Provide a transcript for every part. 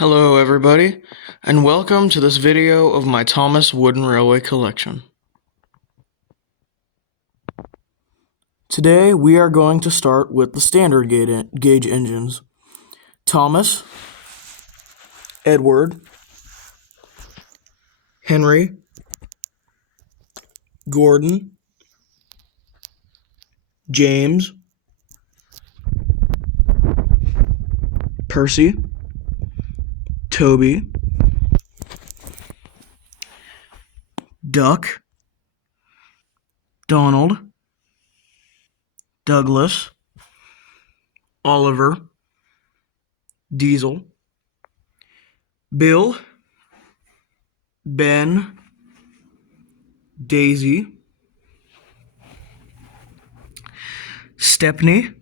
Hello everybody, and welcome to this video of my Thomas Wooden Railway collection. Today we are going to start with the standard gauge engines. Thomas, Edward, Henry, Gordon, James, Percy, Toby, Duck, Donald, Douglas, Oliver, Diesel, Bill, Ben, Daisy, Stepney,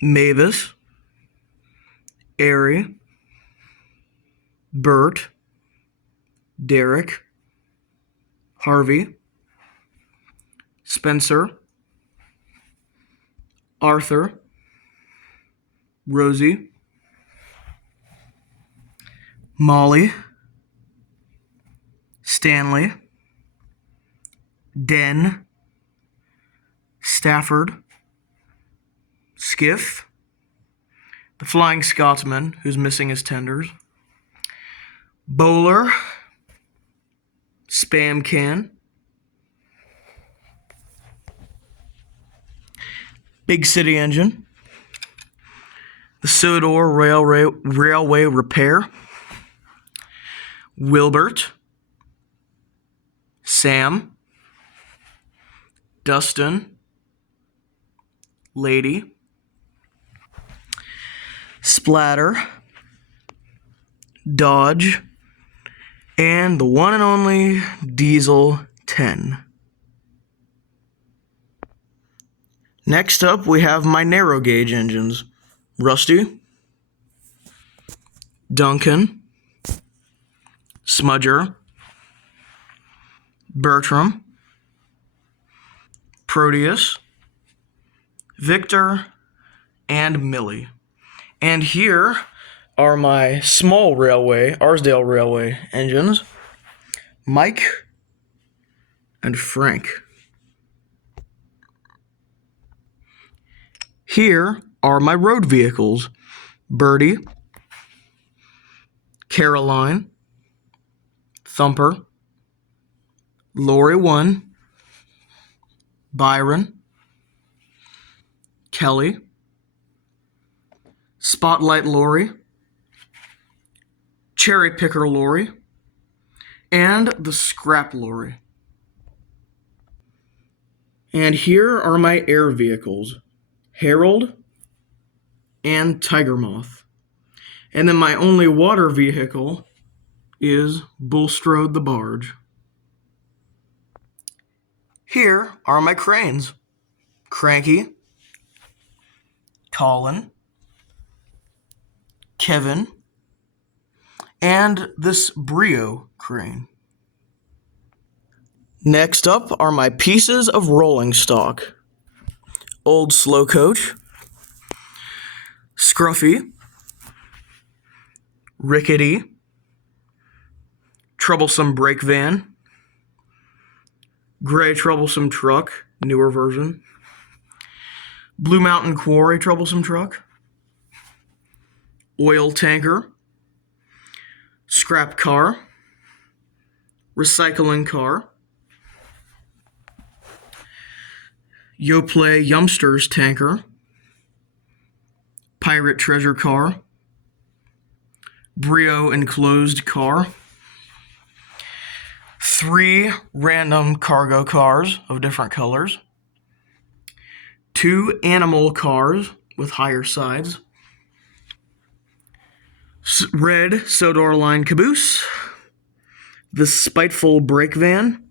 Mavis, Airy, Bert, Derek, Harvey, Spencer, Arthur, Rosie, Molly, Stanley, Den, Stafford, Skiff, the Flying Scotsman, who's missing his tenders, Bowler, Spam Can, Big City Engine, the Sodor Railway Repair, Wilbert, Sam, Dustin, Lady, Splatter, Dodge, and the one and only Diesel 10. Next up, we have my narrow gauge engines. Rusty, Duncan, Smudger, Bertram, Proteus, Victor, and Millie. And here are my small railway, Arsdale Railway engines, Mike and Frank. Here are my road vehicles, Birdie, Caroline, Thumper, Lorry 1, Byron, Kelly, Spotlight Lorry, Cherry Picker Lorry, and the Scrap Lorry. And here are my air vehicles, Harold and Tiger Moth. And then my only water vehicle is Bulstrode the Barge. Here are my cranes, Cranky, Colin, Kevin, and this Brio crane. Next up are my pieces of rolling stock, Old Slow Coach, Scruffy, Rickety, Troublesome Brake Van, Gray Troublesome Truck, newer version, Blue Mountain Quarry Troublesome Truck, Oil Tanker, Scrap Car, Recycling Car, Yoplait Yumsters Tanker, Pirate Treasure Car, Brio Enclosed Car, 3 random cargo cars of different colors, 2 animal cars with higher sides, red Sodor Line caboose, the Spiteful Brake Van,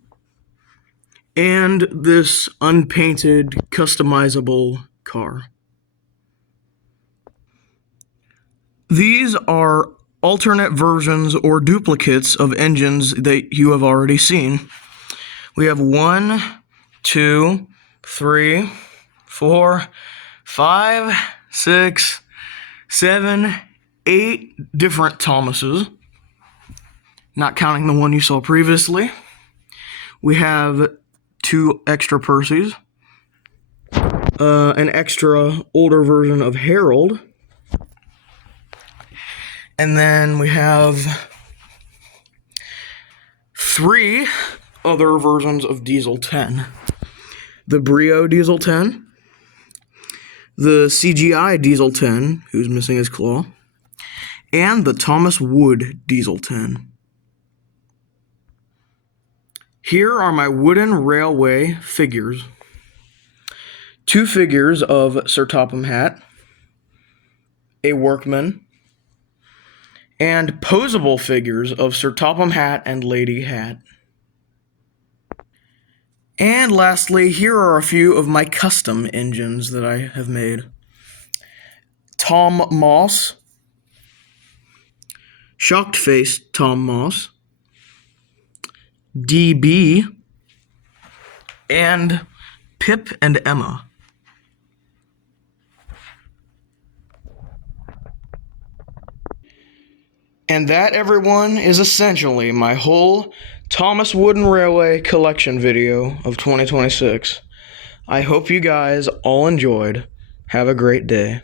and this unpainted customizable car. These are alternate versions or duplicates of engines that you have already seen. We have 1, 2, 3, 4, 5, 6, 7, 8 different Thomases, not counting the one you saw previously. We have 2 extra Percys, an extra older version of Harold, and then we have 3 other versions of Diesel 10. The Brio Diesel 10, the CGI Diesel 10, who's missing his claw, and the Thomas Wood Diesel 10. Here are my wooden railway figures. 2 figures of Sir Topham Hatt, a workman, and posable figures of Sir Topham Hatt and Lady Hatt. And lastly, here are a few of my custom engines that I have made. Tom Moss, shocked-faced Tom Moss, DB, and Pip and Emma. And that, everyone, is essentially my whole Thomas Wooden Railway collection video of 2026. I hope you guys all enjoyed. Have a great day.